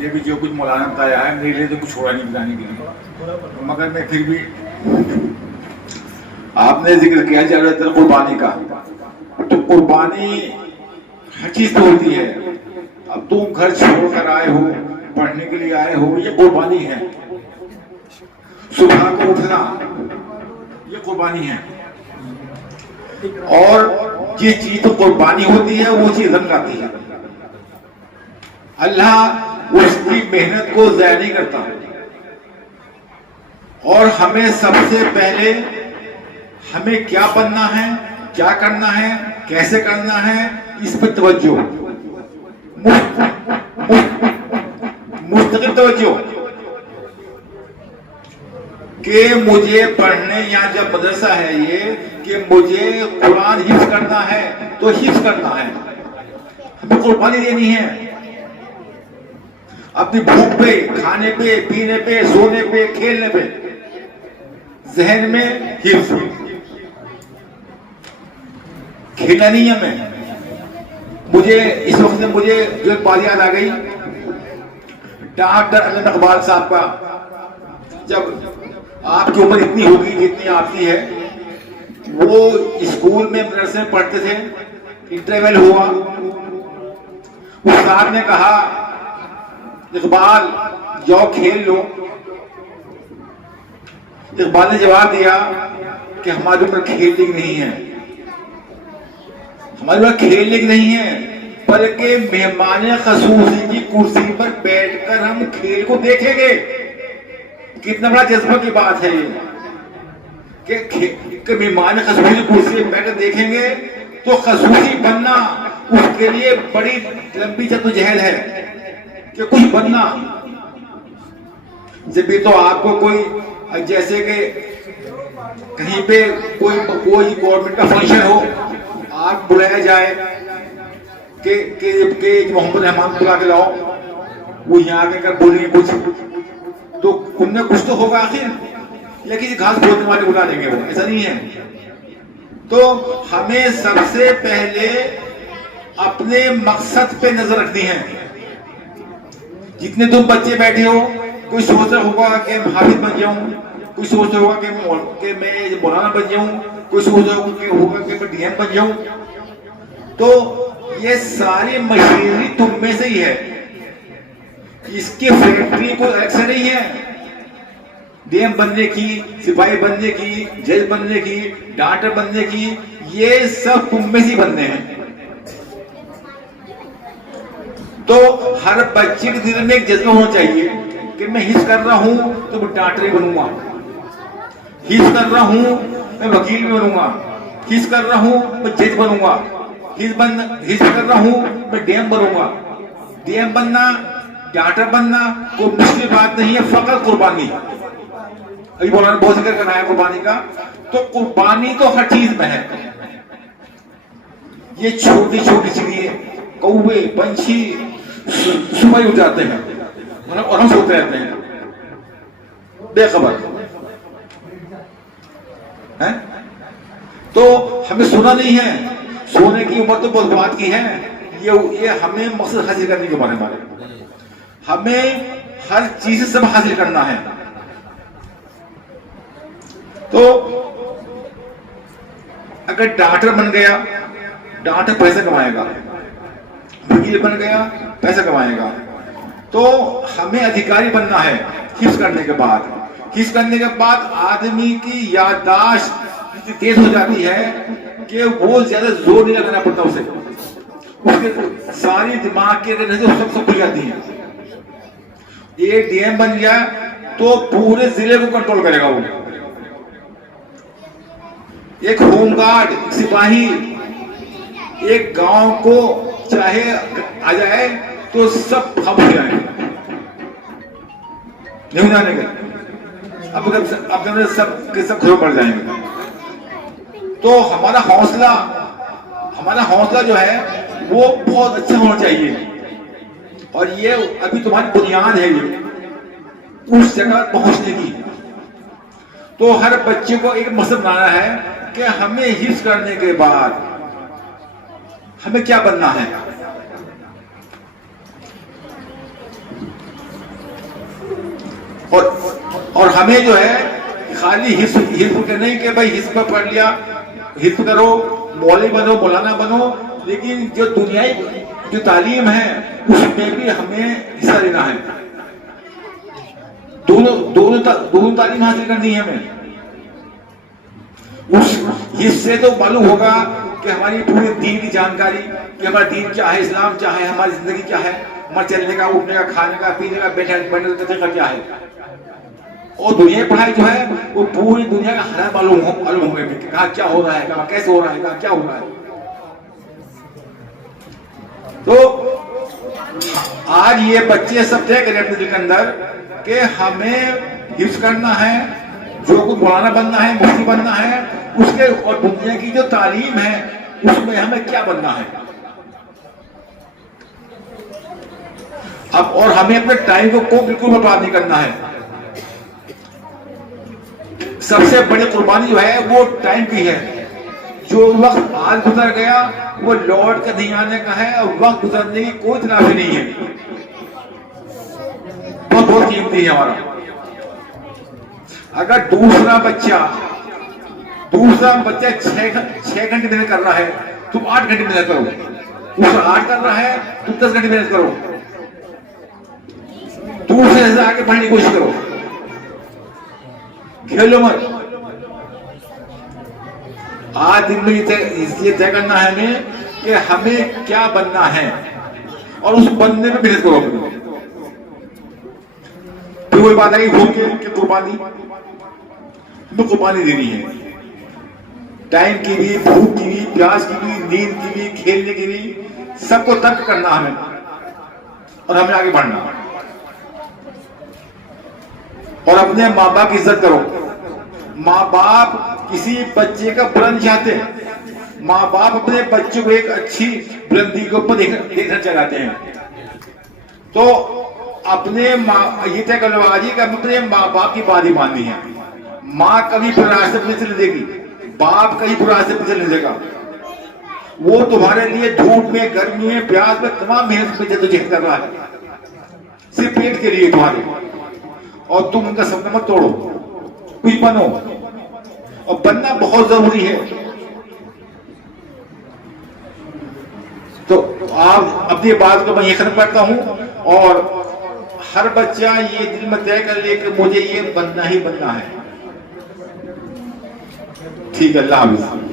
मुझे भी जो कुछ मौलाना बताया है मेरे लिए तो कुछ छोड़ा नहीं बताने के लिए, मगर मैं फिर भी, आपने जिक्र किया ज़्यादातर कुर्बानी का, तो कुर्बानी हर चीज तो होती है। अब तुम घर छोड़कर आए हो, पढ़ने के लिए आए हो, ये कुर्बानी है। सुबह को उठना ये कुर्बानी है, और ये चीज तो कुर्बानी होती है, वो चीज रंग आती है। अल्लाह उसकी मेहनत को ज़ाया नहीं करता। और हमें सबसे पहले हमें क्या बनना है, क्या करना है, कैसे करना है, इस पर तवज्जो, मुस्तकिल तवज्जो कि मुझे पढ़ने, यहाँ जब मदरसा है ये, कि मुझे कुरान हिफ्ज करना है तो हिफ्ज करना है, हमें कुर्बानी देनी है। अपनी भूख पे, खाने पे, पीने पे, सोने पे, खेलने पे, जहन में हिफ्ज, खेलना नहीं है। मैं मुझे इस वक्त मुझे जो एक बात याद आ गई, डॉक्टर अल्लामा इकबाल साहब का, जब आपकी उम्र इतनी होगी जितनी आपकी है, वो स्कूल में मदरसे में पढ़ते थे, इंटरवल हुआ, उस साहब ने कहा इकबाल जाओ खेल लो। इकबाल ने जवाब दिया कि हमारे ऊपर खेलने की नहीं है, हमारे पास खेलने की नहीं है, बल्कि मेहमान खसूसी की कुर्सी पर बैठकर हम खेल को देखेंगे। कितना बड़ा जज्बा की बात है ये कि मेहमान खसूसी की कुर्सी पर बैठकर देखेंगे, तो खसूसी बनना उसके लिए बड़ी लंबी जद्दोजहद है कि कुछ बनना। जब भी तो आपको कोई, जैसे कि कहीं पे कोई गवर्नमेंट का फंक्शन हो, आप बुलाया जाए कि मोहम्मद रहमान बुला के लाओ, वो यहाँ आकर बोलेंगे कुछ, तो उनमें कुछ तो होगा आखिर, या किसी घास बोलने वाले बुला लेंगे, वो ऐसा नहीं है। तो हमें सबसे पहले अपने मकसद पे नजर रखनी है। जितने तुम बच्चे बैठे हो, कोई सोच रहा होगा कि मैं हाफिज बन जाऊं, कोई सोच रहा होगा कि मैं मौलाना बन जाऊं, कोई सोच रहा होगा कि मैं डीएम बन जाऊं। तो ये सारी मशीनरी तुम में से ही है, इसकी फैक्ट्री कोई अलग से नहीं है। डीएम बनने की, सिपाही बनने की, जज बनने की, डॉक्टर बनने की, ये सब तुम में से बनने हैं। तो हर बच्चे के दिल में एक जज्बा होना चाहिए कि मैं हिस्स कर रहा हूं तो मैं डॉक्टर ही बनूंगा, हिस्स कर रहा हूं मैं वकील भी बनूंगा, हिस्स कर रहा हूं मैं जज बनूंगा, हिस्स कर रहा हूं मैं डीएम बनूंगा। डीएम बनना, डॉक्टर बनना कोई मुश्किल बात नहीं है, फकत कुर्बानी। अभी बोला बहुत जिक्र करना है कुर्बानी का, तो कुर्बानी तो हर चीज में है। ये छोटी छोटी चीजें, कौवे, पंछी सुबह उठ जाते हैं और हम सोते रहते हैं बेखबर है। तो हमें सोना नहीं है, सोने की उम्र तो बहुत बात की है। ये हमें मकसद हासिल करने के बारे में, हमें हर चीज से सब हासिल करना है। तो अगर डॉक्टर बन गया, डॉक्टर पैसा कमाएगा, वकील बन गया पैसा कमाएगा, तो हमें अधिकारी बनना है। हिफ्ज करने के बाद, हिफ्ज करने के बाद आदमी की याददाश्त इतनी तेज हो जाती है कि वो ज्यादा जोर नहीं लगाना पड़ता उसे, उसके सारी दिमाग के सब खुल जाती है। ये डीएम बन गया तो पूरे जिले को कंट्रोल करेगा वो। एक होमगार्ड, सिपाही एक गांव को चाहे आ जाए तो सब खामोश हो जाएंगे, नहीं उड़ाने के, अब सब के सब खड़े पड़ जाएंगे। तो हमारा हौसला जो है वो बहुत अच्छा होना चाहिए, और ये अभी तुम्हारी बुनियाद है ये उस जगह पहुंचने की। तो हर बच्चे को एक मकसद बनाना है कि हमें हिफ्ज करने के बाद हमें क्या बनना है। और हमें जो है खाली हिस्ब के नहीं कि भाई हिस्ब पढ़ लिया, हिस्ब करो, मौलवी बनो, मौलाना बनो, लेकिन जो दुनियाई जो तालीम है उसमें भी हमें हिस्सा लेना है। दोनों तालीम हासिल करनी है हमें। उस हिस्से तो मालूम होगा कि हमारी पूरी दीन की जानकारी, कि हमारा दीन क्या है, इस्लाम क्या है, हमारी जिंदगी क्या है, हमारे चलने का, उठने का, खाने का, पीने का, बैठने का तरीका क्या है। और दुनिया पढ़ाई जो है वो पूरी दुनिया का हालात मालूम होंगे, कहाँ क्या हो रहा है, कहाँ कैसे हो रहा है, कहाँ क्या हो रहा है। तो आज ये बच्चे सब तय करें अपने दिल के अंदर कि हमें हिफ्ज करना है, जो कुछ मौलाना बनना है, मुफ्ती बनना है, उसके और दुनिया की जो तालीम है उसमें हमें क्या बनना है। अब और हमें अपने टाइम को बिल्कुल बर्बाद नहीं करना है। सबसे बड़ी कुर्बानी जो है वो टाइम की है। जो वक्त आज गुजर गया वो लौट कर नहीं आने का है, और वक्त गुजरने की कोई तलाशी नहीं है। बहुत कीमती है हमारा। अगर दूसरा बच्चा 6 घंटे मेहनत कर रहा है, तुम 8 घंटे मेहनत करो। दूसरा 8 कर रहा है, तुम 10 घंटे मेहनत करो। दूसरे से आगे बढ़ने की कोशिश करो, खेलो मत। आज दिन में इसलिए तय करना है हमें कि हमें क्या बनना है, और उस बनने में मेहनत करो। फिर वही बात है कि भूख के कुर्बानी तो कुर्बानी देनी है, टाइम की भी, भूख की भी, प्यास की भी, नींद की भी, खेलने की भी, सबको तर्क करना हमें, और हमें आगे बढ़ना। और अपने माँ बाप की इज्जत करो। माँ बाप किसी बच्चे का बुरा नहीं चाहते, माँ बाप अपने बच्चे को एक अच्छी बुलंदी के ऊपर देखना चाहते हैं। तो अपने माँ ये तय कर लो आज ही कि अपने माँ बाप की बात ही माननी है। माँ कभी बुरा रास्ते पर चलने देगी, बाप कहीं बुरा रास्ते पर चलने देगा। वो तुम्हारे लिए धूप में, गर्मी में, प्यास में तमाम मेहनत में जद्दोजहद कर रहा है, सिर्फ पेट के लिए तुम्हारे, और तुम उनका सपना मत तोड़ो, कुछ बनो, और बनना बहुत जरूरी है। तो आप अपनी बात को मैं ये खत्म करता हूं, और हर बच्चा ये दिल में तय कर ले कि मुझे ये बनना ही बनना है। ठीक है, अल्लाह हाफिज़।